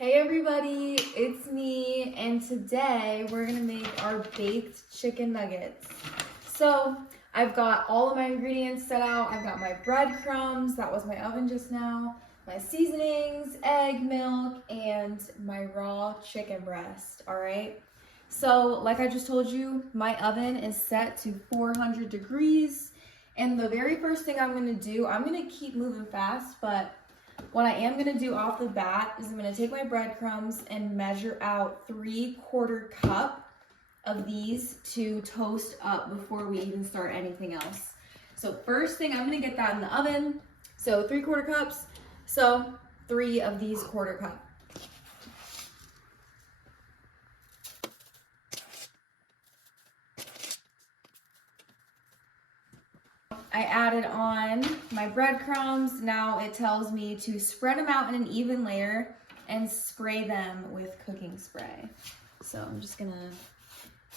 Hey everybody, it's me, and today we're gonna make our baked chicken nuggets. So I've got all of my ingredients set out. I've got my breadcrumbs, that was my oven just now, my seasonings, egg, milk, and my raw chicken breast, all right? So like I just told you, my oven is set to 400 degrees, and the very first thing I'm gonna do, I'm gonna keep moving fast, but what I am gonna do off the bat is I'm gonna take my breadcrumbs and measure out 3/4 cup of these to toast up before we even start anything else. So first thing, I'm gonna get that in the oven. So 3/4 cups, so 3 of these 1/4 cup. I added on my breadcrumbs. Now it tells me to spread them out in an even layer and spray them with cooking spray. So I'm just gonna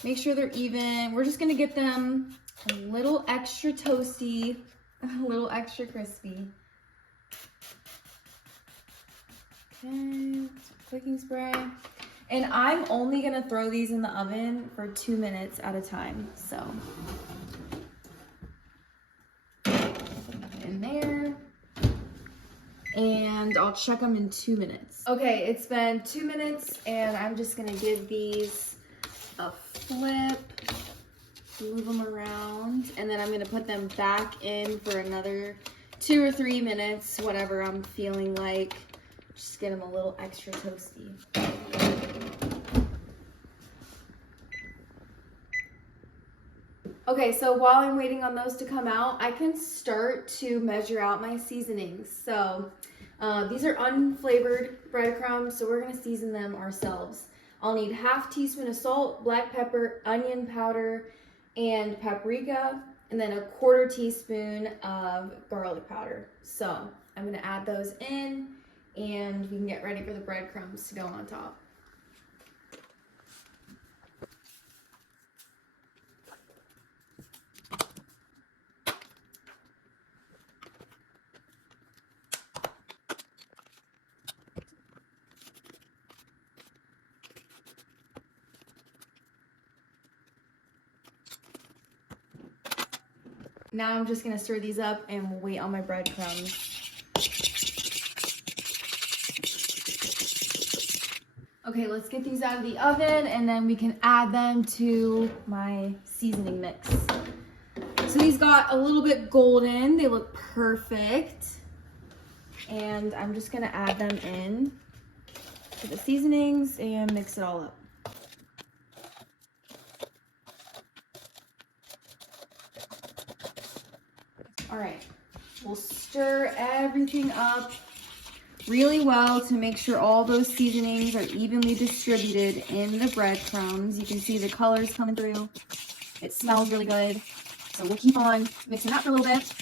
make sure they're even. We're just gonna get them a little extra toasty, a little extra crispy. Okay, cooking spray. And I'm only gonna throw these in the oven for 2 minutes at a time, so. In there, and I'll check them in 2 minutes. Okay, it's been 2 minutes, and I'm just gonna give these a flip, move them around, and then I'm gonna put them back in for another 2 or 3 minutes, whatever I'm feeling like. Just get them a little extra toasty. Okay, so while I'm waiting on those to come out, I can start to measure out my seasonings. So these are unflavored breadcrumbs, so we're gonna season them ourselves. I'll need 1/2 teaspoon of salt, black pepper, onion powder, and paprika, and then 1/4 teaspoon of garlic powder. So I'm gonna add those in, and we can get ready for the breadcrumbs to go on top. Now I'm just gonna stir these up and wait on my breadcrumbs. Okay, let's get these out of the oven and then we can add them to my seasoning mix. So these got a little bit golden, they look perfect. And I'm just gonna add them in to the seasonings and mix it all up. All right, we'll stir everything up really well to make sure all those seasonings are evenly distributed in the breadcrumbs. You can see the colors coming through. It smells really good. So we'll keep on mixing that for a little bit.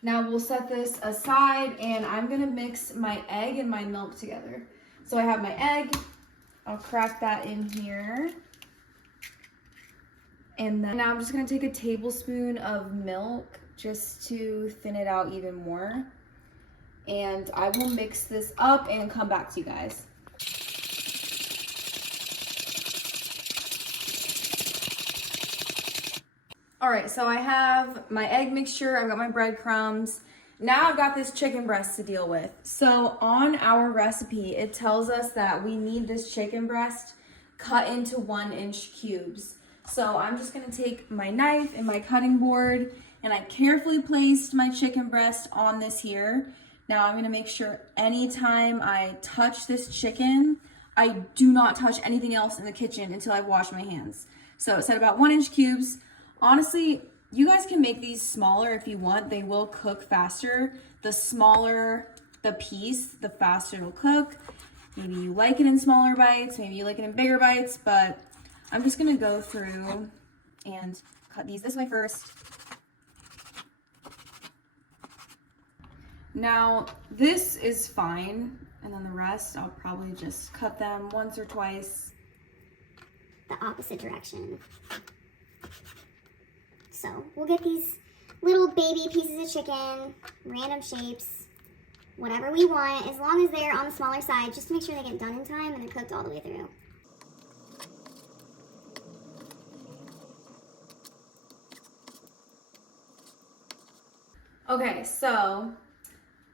Now we'll set this aside and I'm gonna mix my egg and my milk together. So I have my egg, I'll crack that in here. And then now I'm just gonna take a tablespoon of milk just to thin it out even more. And I will mix this up and come back to you guys. All right, so I have my egg mixture, I've got my breadcrumbs. Now I've got this chicken breast to deal with. So on our recipe, it tells us that we need this chicken breast cut into 1-inch cubes. So I'm just gonna take my knife and my cutting board and I carefully placed my chicken breast on this here. Now I'm gonna make sure anytime I touch this chicken, I do not touch anything else in the kitchen until I wash my hands. So it's at about 1-inch cubes. Honestly, you guys can make these smaller if you want. They will cook faster. The smaller the piece, the faster it'll cook. Maybe you like it in smaller bites, maybe you like it in bigger bites, but I'm just gonna go through and cut these this way first. Now, this is fine, and then the rest, I'll probably just cut them once or twice. The opposite direction. So we'll get these little baby pieces of chicken, random shapes, whatever we want, as long as they're on the smaller side, just to make sure they get done in time and they're cooked all the way through. Okay, so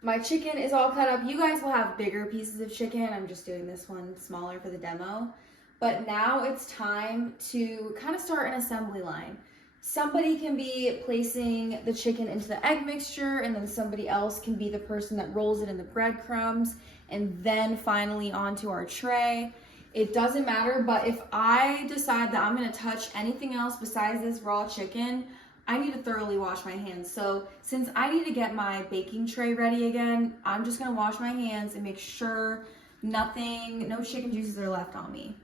my chicken is all cut up. You guys will have bigger pieces of chicken. I'm just doing this one smaller for the demo. But now it's time to kind of start an assembly line. Somebody can be placing the chicken into the egg mixture, and then somebody else can be the person that rolls it in the breadcrumbs, and then finally onto our tray. It doesn't matter, but if I decide that I'm gonna touch anything else besides this raw chicken, I need to thoroughly wash my hands. So since I need to get my baking tray ready again, I'm just gonna wash my hands and make sure no chicken juices are left on me.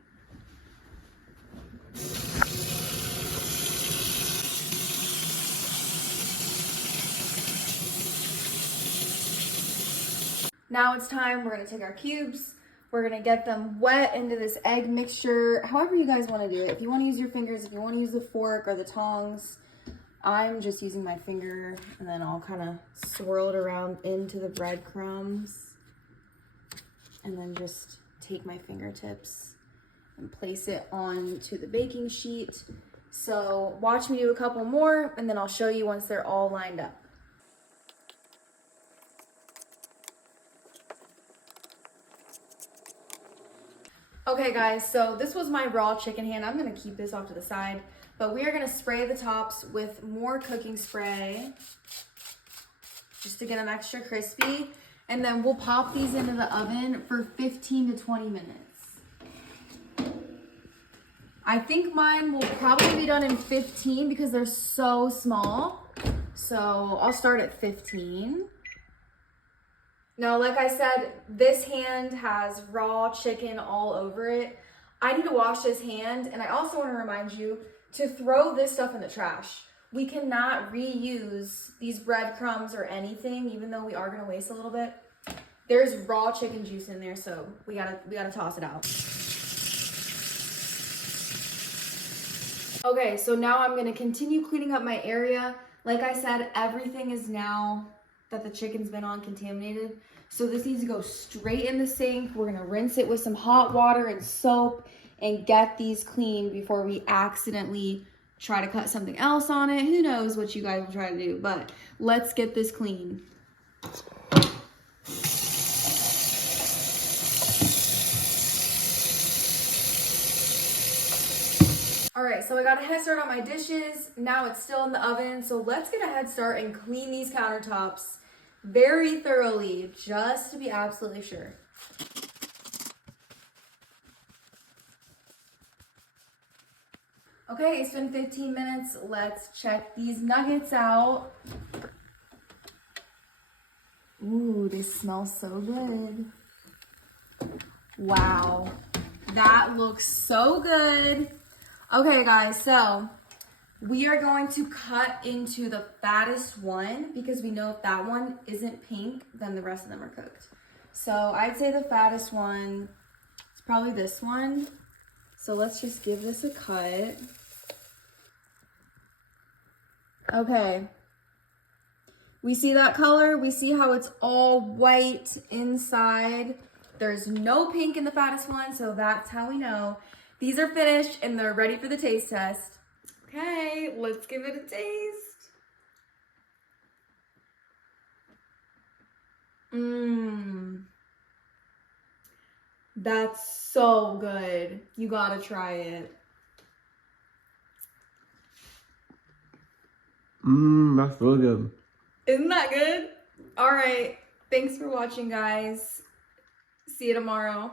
Now it's time, we're gonna take our cubes, we're gonna get them wet into this egg mixture, however you guys wanna do it. If you wanna use your fingers, if you wanna use the fork or the tongs, I'm just using my finger, and then I'll kind of swirl it around into the breadcrumbs, and then just take my fingertips and place it onto the baking sheet. So watch me do a couple more, and then I'll show you once they're all lined up. Okay guys, so this was my raw chicken hand. I'm gonna keep this off to the side, but we are gonna spray the tops with more cooking spray just to get them extra crispy. And then we'll pop these into the oven for 15 to 20 minutes. I think mine will probably be done in 15 because they're so small. So I'll start at 15. Now, like I said, this hand has raw chicken all over it. I need to wash this hand, and I also want to remind you to throw this stuff in the trash. We cannot reuse these breadcrumbs or anything, even though we are going to waste a little bit. There's raw chicken juice in there, so we gotta toss it out. Okay, so now I'm going to continue cleaning up my area. Like I said, everything is now that the chicken's been on contaminated. So this needs to go straight in the sink. We're gonna rinse it with some hot water and soap and get these clean before we accidentally try to cut something else on it. Who knows what you guys will try to do, but let's get this clean. All right, so I got a head start on my dishes. Now it's still in the oven, so let's get a head start and clean these countertops very thoroughly, just to be absolutely sure. Okay, it's been 15 minutes. Let's check these nuggets out. Ooh, they smell so good. Wow, that looks so good. Okay, guys, so we are going to cut into the fattest one because we know if that one isn't pink, then the rest of them are cooked. So I'd say the fattest one is probably this one. So let's just give this a cut. Okay. We see that color. We see how it's all white inside. There's no pink in the fattest one, so that's how we know. These are finished and they're ready for the taste test. Okay, let's give it a taste. That's so good. You gotta try it. That's really good. Isn't that good? All right, thanks for watching, guys. See you tomorrow.